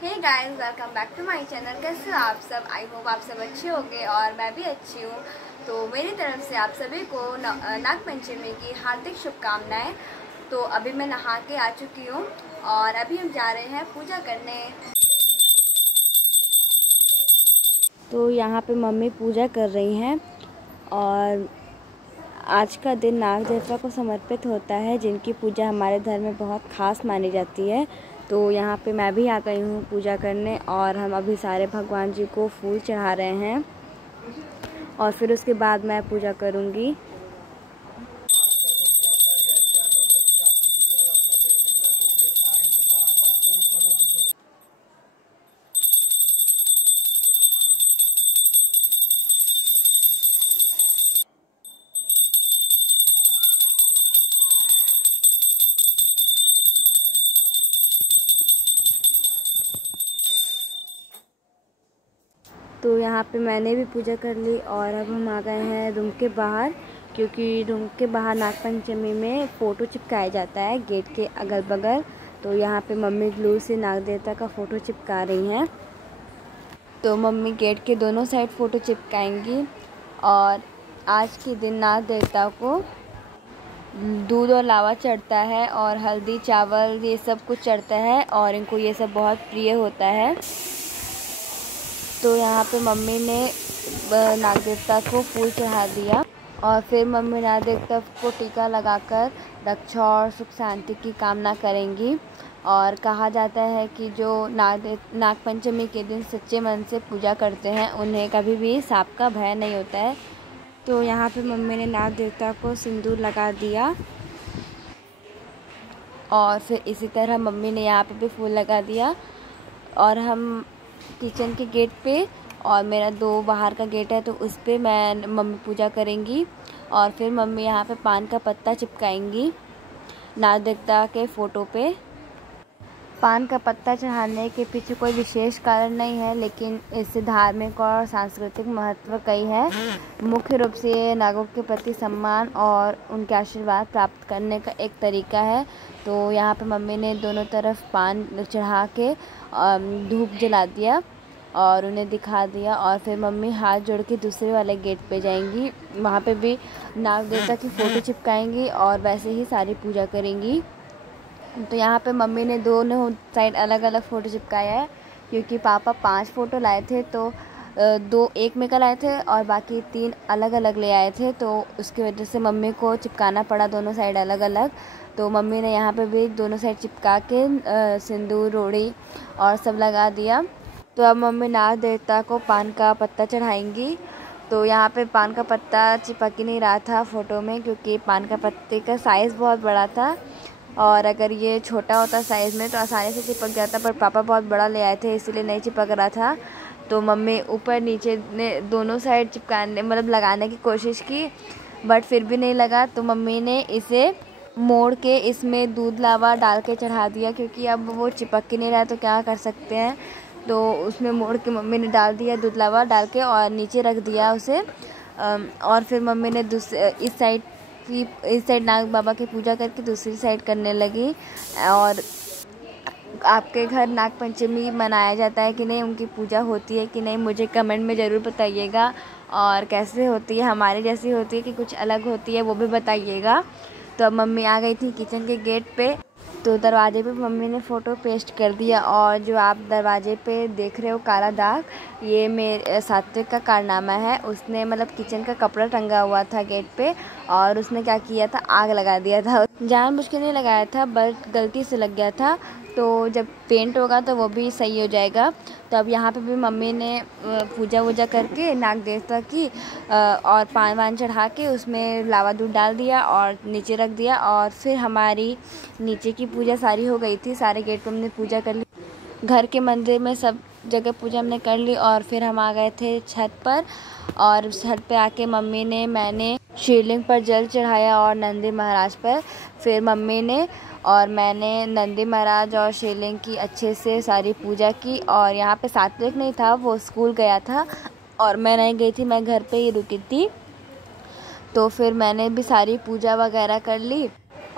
Hey guys, welcome back to my channel. कैसे हो आप सब? आई होप आप सब अच्छे होंगे और मैं भी अच्छी हूँ। तो मेरी तरफ से आप सभी को नागपंचमी की हार्दिक शुभकामनाएं। तो अभी मैं नहा के आ चुकी हूँ और अभी हम जा रहे हैं पूजा करने। तो यहाँ पे मम्मी पूजा कर रही हैं और आज का दिन नाग देवता को समर्पित होता है, जिनकी पूजा हमारे धर्म में बहुत खास मानी जाती है। तो यहाँ पे मैं भी आ गई हूँ पूजा करने और हम अभी सारे भगवान जी को फूल चढ़ा रहे हैं और फिर उसके बाद मैं पूजा करूँगी। तो यहाँ पे मैंने भी पूजा कर ली और अब हम आ गए हैं रूम के बाहर, क्योंकि रूम के बाहर नागपंचमी में फ़ोटो चिपकाया जाता है गेट के अगल बगल। तो यहाँ पे मम्मी ग्लू से नाग देवता का फ़ोटो चिपका रही हैं। तो मम्मी गेट के दोनों साइड फ़ोटो चिपकाएंगी और आज के दिन नाग देवता को दूध और लावा चढ़ता है और हल्दी चावल ये सब कुछ चढ़ता है और इनको ये सब बहुत प्रिय होता है। तो यहाँ पे मम्मी ने नाग देवता को फूल चढ़ा दिया और फिर मम्मी नाग देवता को टीका लगाकर रक्षा और सुख शांति की कामना करेंगी। और कहा जाता है कि जो नागपंचमी के दिन सच्चे मन से पूजा करते हैं उन्हें कभी भी सांप का भय नहीं होता है। तो यहाँ पे मम्मी ने नाग देवता को सिंदूर लगा दिया और फिर इसी तरह मम्मी ने यहाँ पे भी फूल लगा दिया और हम किचन के गेट पे और मेरा 2 बाहर का गेट है तो उस पे मैं मम्मी पूजा करेंगी और फिर मम्मी यहाँ पे पान का पत्ता चिपकाएंगी नाग देवता के फ़ोटो पे। पान का पत्ता चढ़ाने के पीछे कोई विशेष कारण नहीं है, लेकिन इससे धार्मिक और सांस्कृतिक महत्व कई है। मुख्य रूप से ये नागों के प्रति सम्मान और उनके आशीर्वाद प्राप्त करने का एक तरीका है। तो यहाँ पे मम्मी ने दोनों तरफ पान चढ़ा के धूप जला दिया और उन्हें दिखा दिया और फिर मम्मी हाथ जोड़ के दूसरे वाले गेट पे जाएंगी, वहाँ पे भी नाग देवता की फ़ोटो चिपकाएंगी और वैसे ही सारी पूजा करेंगी। तो यहाँ पे मम्मी ने दोनों साइड अलग अलग फ़ोटो चिपकाया है, क्योंकि पापा 5 फ़ोटो लाए थे तो 2 एक में का लाए थे और बाकी 3 अलग अलग ले आए थे। तो उसकी वजह से मम्मी को चिपकाना पड़ा दोनों साइड अलग अलग। तो मम्मी ने यहाँ पे भी दोनों साइड चिपका के सिंदूर रोड़ी और सब लगा दिया। तो अब मम्मी नाग देवता को पान का पत्ता चढ़ाएंगी। तो यहाँ पे पान का पत्ता चिपक ही नहीं रहा था फ़ोटो में, क्योंकि पान का पत्ते का साइज़ बहुत बड़ा था और अगर ये छोटा होता साइज़ में तो आसानी से चिपक जाता, पर पापा बहुत बड़ा ले आए थे इसलिए नहीं चिपक रहा था। तो मम्मी ऊपर नीचे ने दोनों साइड चिपकाने मतलब लगाने की कोशिश की, बट फिर भी नहीं लगा। तो मम्मी ने इसे मोड़ के इसमें दूध लावा डाल के चढ़ा दिया, क्योंकि अब वो चिपक ही नहीं रहा तो क्या कर सकते हैं। तो उसमें मोड़ के मम्मी ने डाल दिया दूध लावा डाल के और नीचे रख दिया उसे। और फिर मम्मी ने इस साइड नाग बाबा की पूजा करके दूसरी साइड करने लगी। और आपके घर नागपंचमी मनाया जाता है कि नहीं, उनकी पूजा होती है कि नहीं, मुझे कमेंट में ज़रूर बताइएगा। और कैसे होती है, हमारे जैसी होती है कि कुछ अलग होती है, वो भी बताइएगा। तो अब मम्मी आ गई थी किचन के गेट पे, तो दरवाजे पे मम्मी ने फ़ोटो पेस्ट कर दिया। और जो आप दरवाजे पे देख रहे हो काला दाग, ये मेरे सात्विक का कारनामा है। उसने मतलब किचन का कपड़ा टंगा हुआ था गेट पे और उसने क्या किया था, आग लगा दिया था। जानबूझ के नहीं लगाया था, बट गलती से लग गया था। तो जब पेंट होगा तो वो भी सही हो जाएगा। तो अब यहाँ पे भी मम्मी ने पूजा वूजा करके नाग देवता की और पान वान चढ़ा के उसमें लावा दूध डाल दिया और नीचे रख दिया। और फिर हमारी नीचे की पूजा सारी हो गई थी, सारे गेट पे हमने पूजा कर ली, घर के मंदिर में सब जगह पूजा हमने कर ली। और फिर हम आ गए थे छत पर और छत पे आके मैंने शिवलिंग पर जल चढ़ाया और नंदी महाराज पर। फिर मम्मी ने और मैंने नंदी महाराज और शिवलिंग की अच्छे से सारी पूजा की। और यहाँ पे सात्विक नहीं था, वो स्कूल गया था और मैं नहीं गई थी, मैं घर पे ही रुकी थी। तो फिर मैंने भी सारी पूजा वगैरह कर ली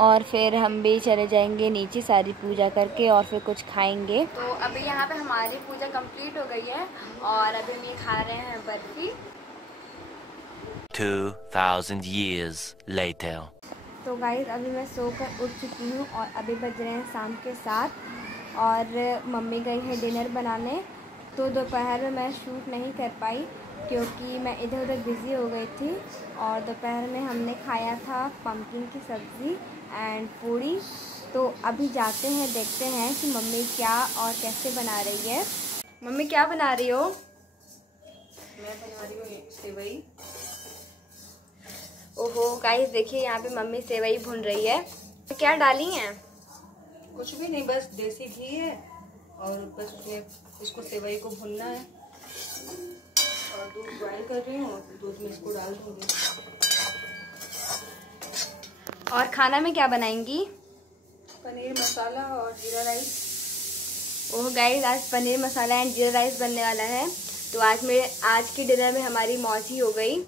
और फिर हम भी चले जाएंगे नीचे सारी पूजा करके और फिर कुछ खाएंगे। तो अभी यहाँ पे हमारी पूजा कंप्लीट हो गई है और अभी हम ये खा रहे हैं बर्फी। 2000 years later। तो गाइस अभी मैं सोकर उठ चुकी हूँ और अभी बज रहे हैं शाम के 7 और मम्मी गई है डिनर बनाने। तो दोपहर में मैं शूट नहीं कर पाई क्योंकि मैं इधर उधर बिज़ी हो गई थी। और दोपहर में हमने खाया था पम्पकिन की सब्ज़ी एंड पूड़ी। तो अभी जाते हैं, देखते हैं कि मम्मी क्या और कैसे बना रही है। मम्मी क्या बना रही हो? मैं बना रही हूँ सेवई। ओहो गाइस देखिए यहाँ पे मम्मी सेवई भून रही है। क्या डाली हैं? कुछ भी नहीं, बस देसी घी है और बस उसमें इसको सेवई को भूनना है और दूध बॉयल कर रही हूँ, दूध में इसको डाल दूँगी। और खाना में क्या बनाएंगी? पनीर मसाला और जीरा राइस। ओह गाइस आज पनीर मसाला एंड जीरा राइस बनने वाला है। तो आज की डिनर में हमारी मौज ही हो गई।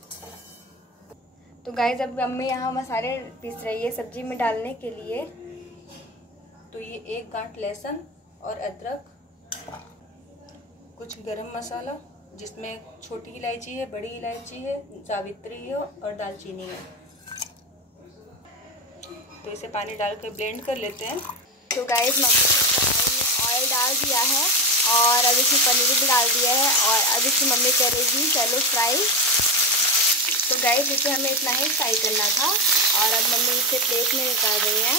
तो गाइस अब मम्मी यहाँ मसाले पीस रही है सब्जी में डालने के लिए। तो ये 1 गांठ लहसुन और अदरक, कुछ गरम मसाला जिसमें छोटी इलायची है, बड़ी इलायची है, जावित्री है और दालचीनी है। तो इसे पानी डालकर ब्लेंड कर लेते हैं। तो गाइस मम्मी ने ऑयल डाल दिया है और अब इसमें पनीर भी डाल दिया है और अब इसकी मम्मी करेगी चलो फ्राई। तो गाइस इसे हमें इतना ही फ्राई करना था और अब मम्मी इसे प्लेट में निकाल रही हैं।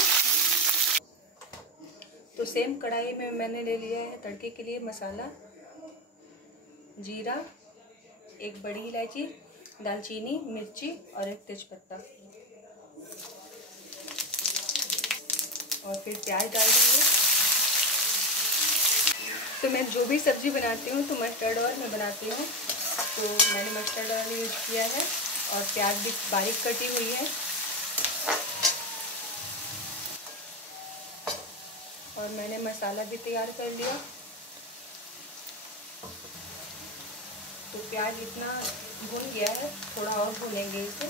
तो सेम कढ़ाई में मैंने ले लिया है तड़के के लिए मसाला, जीरा, 1 बड़ी इलायची, दालचीनी, मिर्ची और 1 तेजपत्ता और फिर प्याज डाल देंगे। तो मैं जो भी सब्ज़ी बनाती हूँ तो मस्टर्ड ऑयल में बनाती हूँ। तो मैंने मस्टर्ड ऑयल यूज़ किया है और प्याज भी बारीक कटी हुई है और मैंने मसाला भी तैयार कर लिया। तो प्याज इतना भून गया है, थोड़ा और भूनेंगे, इसे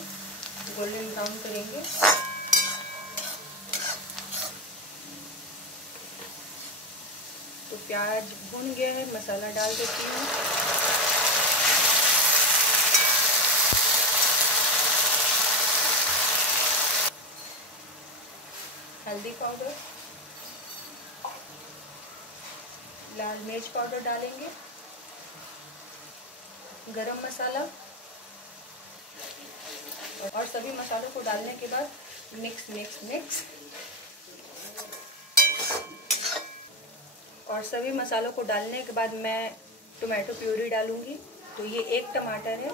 गोल्डन ब्राउन करेंगे। तो प्याज भून गया है, मसाला डाल देती हूँ। हल्दी पाउडर, लाल मिर्च पाउडर डालेंगे, गरम मसाला और सभी मसालों को डालने के बाद मिक्स मिक्स मिक्स। और सभी मसालों को डालने के बाद मैं टोमेटो प्यूरी डालूंगी। तो ये 1 टमाटर है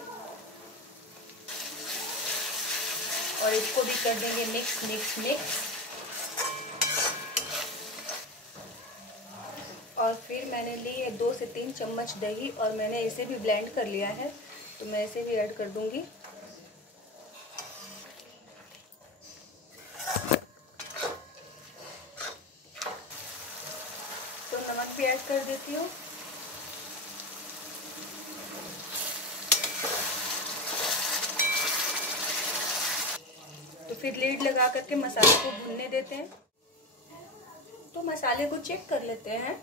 और इसको भी कर देंगे मिक्स मिक्स मिक्स। और फिर मैंने ली है 2 से 3 चम्मच दही और मैंने इसे भी ब्लेंड कर लिया है। तो मैं इसे भी ऐड कर दूंगी। तो नमक भी ऐड कर देती हूँ। तो फिर लीड लगा करके मसाले को भुनने देते हैं। तो मसाले को चेक कर लेते हैं।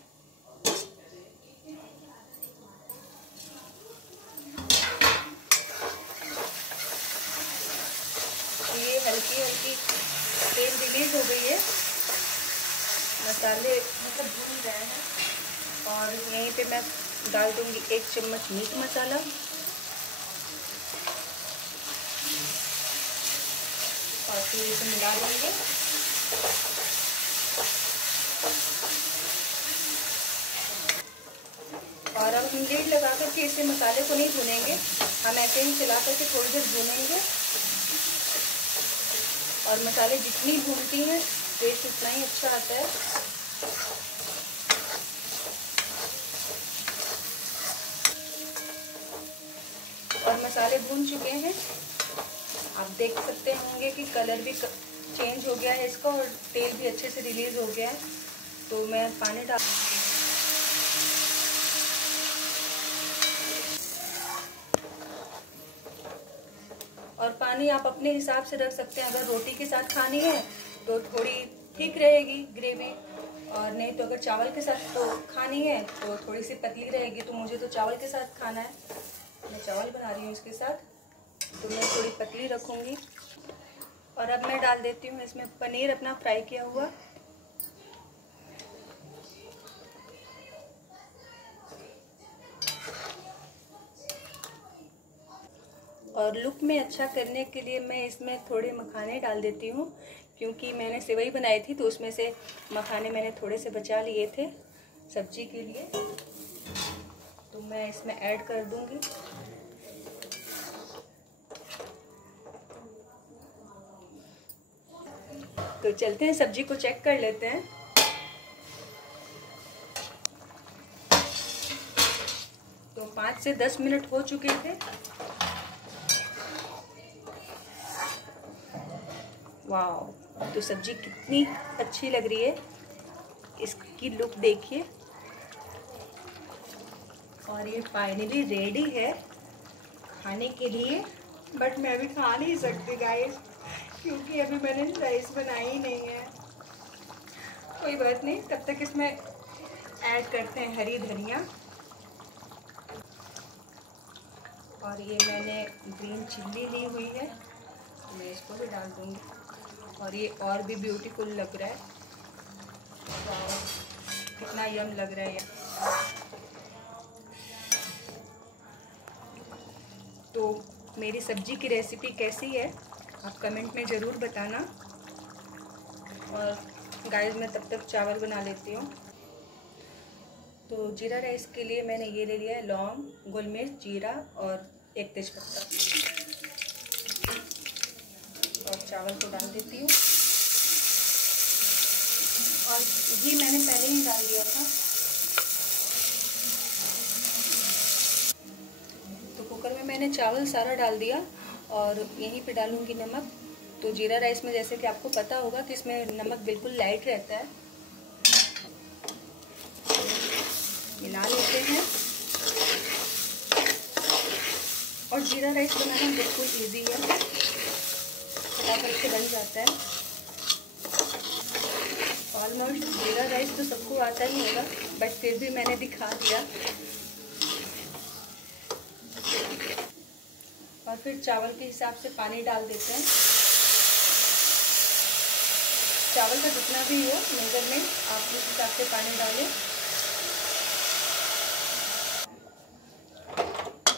ये हल्की हल्की तेल रिलीज हो गई है, मसाले मतलब भून रहे हैं। और यहीं पे मैं डाल दूंगी 1 चम्मच मीट मसाला और फिर इसे मिला देंगे। और अब हम लीड लगा करके इसे मसाले को नहीं भूनेंगे, हम ऐसे ही चला करके थोड़ी देर भूनेंगे। और मसाले जितनी भूनती हैं टेस्ट उतना ही अच्छा आता है। और मसाले भून चुके हैं, आप देख सकते होंगे कि कलर भी चेंज हो गया है इसका और तेल भी अच्छे से रिलीज हो गया है। तो मैं पानी डाल और पानी आप अपने हिसाब से रख सकते हैं। अगर रोटी के साथ खानी है तो थोड़ी ठीक रहेगी ग्रेवी, और नहीं तो अगर चावल के साथ तो खानी है तो थोड़ी सी पतली रहेगी। तो मुझे तो चावल के साथ खाना है, मैं चावल बना रही हूँ इसके साथ, तो मैं थोड़ी पतली रखूँगी। और अब मैं डाल देती हूँ इसमें पनीर अपना फ्राई किया हुआ। और लुक में अच्छा करने के लिए मैं इसमें थोड़े मखाने डाल देती हूँ, क्योंकि मैंने सेवई बनाई थी तो उसमें से मखाने मैंने थोड़े से बचा लिए थे सब्जी के लिए, तो मैं इसमें ऐड कर दूँगी। तो चलते हैं सब्जी को चेक कर लेते हैं। तो 5 से 10 मिनट हो चुके थे। वाह, तो सब्जी कितनी अच्छी लग रही है, इसकी लुक देखिए। और ये फाइनली रेडी है खाने के लिए, बट मैं अभी खा नहीं सकती गाइस, क्योंकि अभी मैंने राइस बनाई ही नहीं है। कोई बात नहीं, तब तक इसमें ऐड करते हैं हरी धनिया, और ये मैंने ग्रीन चिल्ली ली हुई है, तो मैं इसको भी डाल दूँगी। और ये और भी ब्यूटीफुल लग रहा है, कितना यम लग रहा है ये। तो मेरी सब्जी की रेसिपी कैसी है आप कमेंट में ज़रूर बताना। और गाइस मैं तब तक चावल बना लेती हूँ। तो जीरा राइस के लिए मैंने ये ले लिया है लौंग, गोल मिर्च, जीरा और एक तेज़पत्ता, और चावल को डाल देती हूँ। और घी मैंने पहले ही डाल दिया था। तो कुकर में मैंने चावल सारा डाल दिया, और यहीं पे डालूंगी नमक। तो जीरा राइस में जैसे कि आपको पता होगा कि इसमें नमक बिल्कुल लाइट रहता है। मिला लेते हैं। और जीरा राइस बनाना बिल्कुल इजी है, फटाफट से बन जाता है। ऑलमोस्ट जीरा राइस तो सबको आता ही होगा, बट फिर भी मैंने दिखा दिया। और फिर चावल के हिसाब से पानी डाल देते हैं। चावल का जितना भी हो मेजरमेंट, आप उस हिसाब से पानी डालें।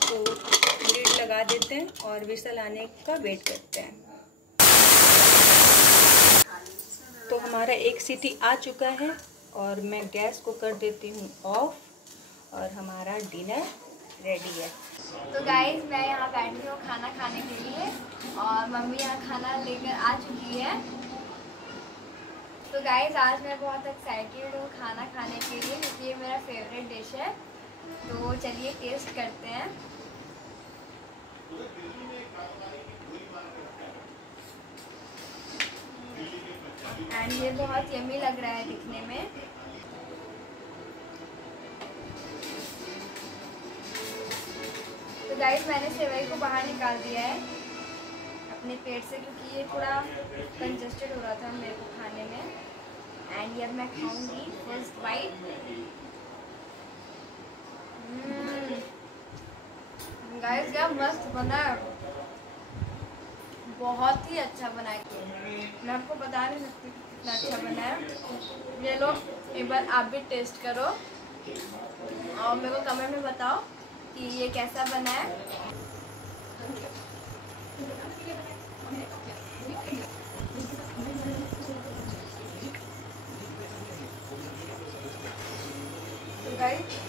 तो लीड लगा देते हैं और विसल आने का वेट करते हैं। तो हमारा एक सीटी आ चुका है, और मैं गैस को कर देती हूँ ऑफ, और हमारा डिनर रेडी है। तो गाइस मैं यहाँ बैठी हूँ खाना खाने के लिए, और मम्मी यहाँ खाना लेकर आ चुकी है। तो गाइस आज मैं बहुत एक्साइटेड हूँ खाना खाने के लिए, क्योंकि ये मेरा फेवरेट डिश है। तो चलिए टेस्ट करते हैं। एंड ये बहुत यम्मी लग रहा है दिखने में। तो गाइस मैंने सेवई को बाहर निकाल दिया है अपने पेट से, क्योंकि ये थोड़ा कंजस्टेड हो रहा था मेरे को खाने में। एंड ये अब मैं खाऊंगी फर्स्ट बाइट। गाइस क्या मस्त बना है, बहुत ही अच्छा बना है। मैं आपको बता नहीं सकती कितना अच्छा बना है। ये लो, एक बार आप भी टेस्ट करो और मेरे को कमेंट में बताओ कि ये कैसा बना है। तो गाइस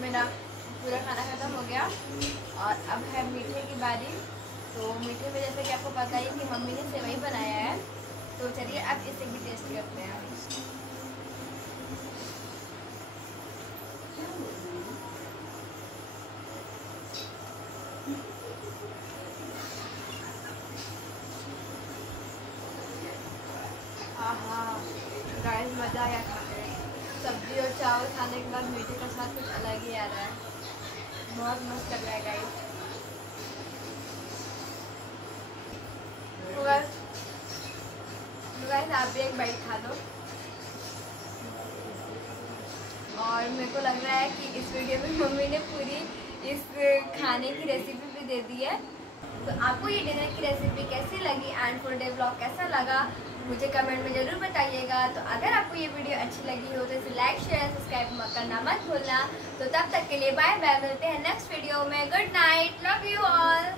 मेरा पूरा खाना खत्म हो गया, और अब है मीठे की बारी। तो मीठे में जैसे कि आपको पता ही कि मम्मी ने सेवई बनाया है, तो चलिए अब इसे भी टेस्ट करते हैं। आहा गाइस मज़ा आया खाने में। सब्जी और चावल खाने के बाद मीठे का स्वाद कुछ अलग ही आ रहा है, बहुत मस्त लग रहा है गाइस। तो गाइस आप भी एक बाइट खा दो। और मेरे को लग रहा है कि इस वीडियो में मम्मी ने पूरी इस खाने की रेसिपी भी दे दी है। तो आपको ये डिनर की रेसिपी कैसी लगी एंड फुल डे व्लॉग कैसा लगा मुझे कमेंट में ज़रूर बताइएगा। तो अगर आपको ये वीडियो अच्छी लगी हो तो इसे लाइक शेयर सब्सक्राइब करना मत भूलना। तो तब तक के लिए बाय बाय, मिलते हैं नेक्स्ट वीडियो में। Good night, love you all.